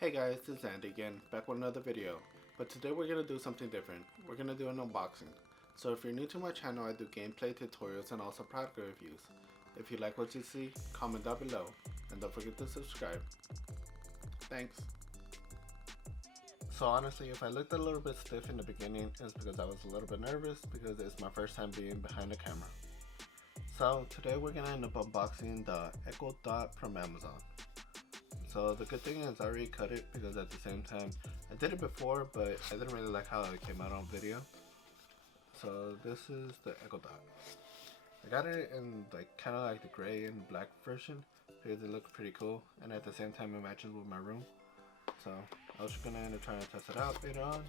Hey guys, it's Andy again, back with another video. But today we're going to do something different. We're going to do an unboxing. So if you're new to my channel, I do gameplay tutorials and also product reviews. If you like what you see, comment down below. And don't forget to subscribe. Thanks. So honestly, if I looked a little bit stiff in the beginning, it's because I was a little bit nervous because it's my first time being behind the camera. So today we're going to end up unboxing the Echo Dot from Amazon. So the good thing is I already cut it because at the same time I did it before, but I didn't really like how it came out on video. So this is the Echo Dot. I got it in like kind of like the gray and black version because it looks pretty cool, and at the same time it matches with my room. So I was gonna end up trying to test it out later on.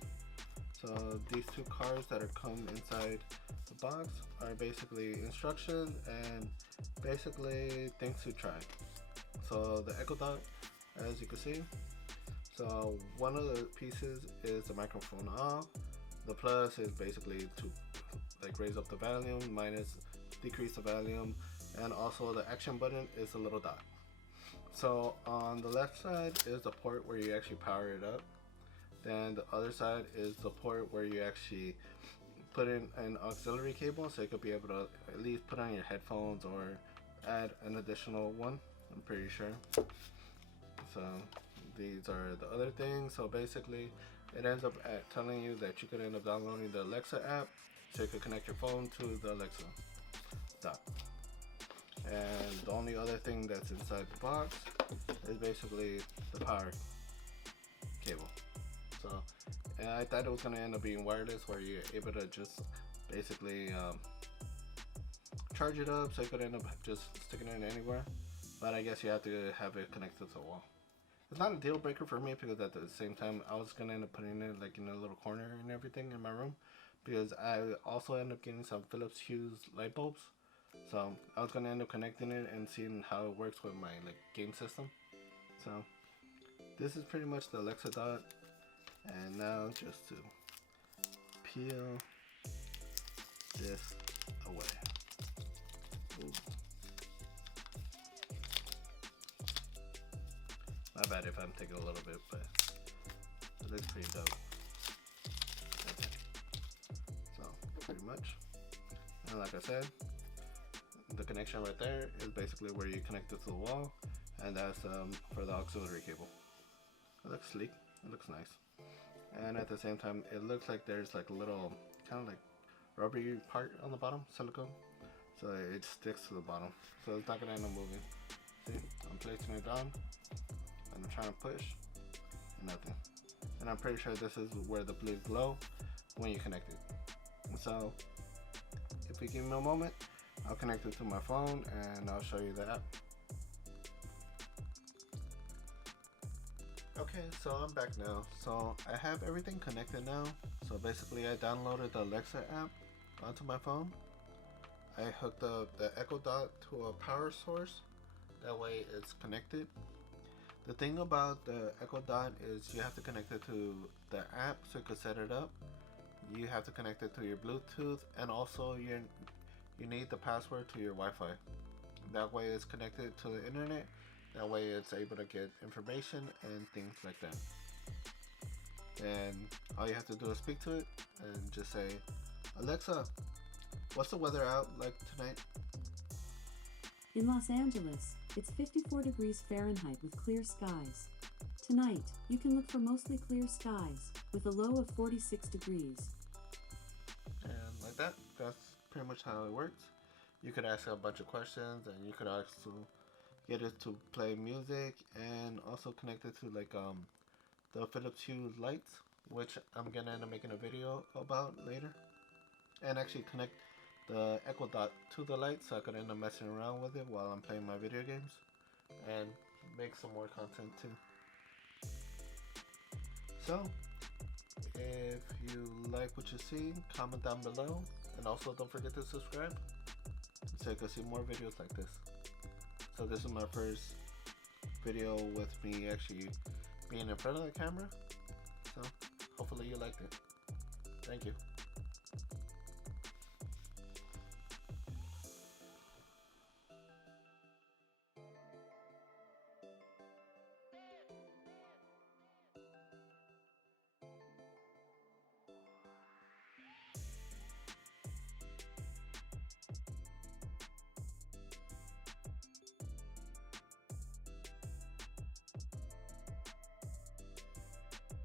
So these two cards that are come inside the box are basically instructions and basically things to try. So the Echo Dot, as you can see, so one of the pieces is the microphone off. The plus is basically to like raise up the volume, minus decrease the volume, and also the action button is a little dot. So on the left side is the port where you actually power it up. Then the other side is the port where you actually put in an auxiliary cable, so you could be able to at least put on your headphones or add an additional one, I'm pretty sure. So these are the other things. So basically it ends up telling you that you could end up downloading the Alexa app, so you could connect your phone to the Alexa Dot. And the only other thing that's inside the box is basically the power cable. So, and I thought it was going to end up being wireless, where you're able to just basically charge it up, so you could end up just sticking it in anywhere. But I guess you have to have it connected to the wall. It's not a deal breaker for me because at the same time I was gonna end up putting it like in a little corner and everything in my room, because I also end up getting some Philips Hue's light bulbs. So I was gonna end up connecting it and seeing how it works with my like game system. So this is pretty much the Alexa Dot. And now just to peel this away. Ooh. My bad if I'm taking a little bit, but it looks pretty dope. Okay. So pretty much, and like I said, the connection right there is basically where you connect it to the wall, and that's for the auxiliary cable. It looks sleek, it looks nice, and at the same time it looks like there's like a little kind of like rubbery part on the bottom, silicone, so it sticks to the bottom, so it's not gonna end up moving. See, I'm placing it down and I'm trying to push, nothing. And I'm pretty sure this is where the blue glow when you connect it. So if you give me a moment, I'll connect it to my phone and I'll show you the app. Okay, so I'm back now. So I have everything connected now. So basically I downloaded the Alexa app onto my phone. I hooked up the Echo Dot to a power source. That way it's connected. The thing about the Echo Dot is you have to connect it to the app so you can set it up. You have to connect it to your Bluetooth, and also you need the password to your Wi-Fi. That way it's connected to the internet. That way it's able to get information and things like that. And all you have to do is speak to it and just say, Alexa, what's the weather out like tonight? In Los Angeles, it's 54 degrees Fahrenheit with clear skies. Tonight, you can look for mostly clear skies, with a low of 46 degrees. And like that, that's pretty much how it works. You could ask a bunch of questions, and you could also get it to play music, and also connect it to like the Philips Hue lights, which I'm gonna end up making a video about later. And actually connect the Echo Dot to the light, so I could end up messing around with it while I'm playing my video games and make some more content too. So if you like what you see, comment down below, and also don't forget to subscribe so you can see more videos like this. So this is my first video with me actually being in front of the camera, so hopefully you liked it. Thank you.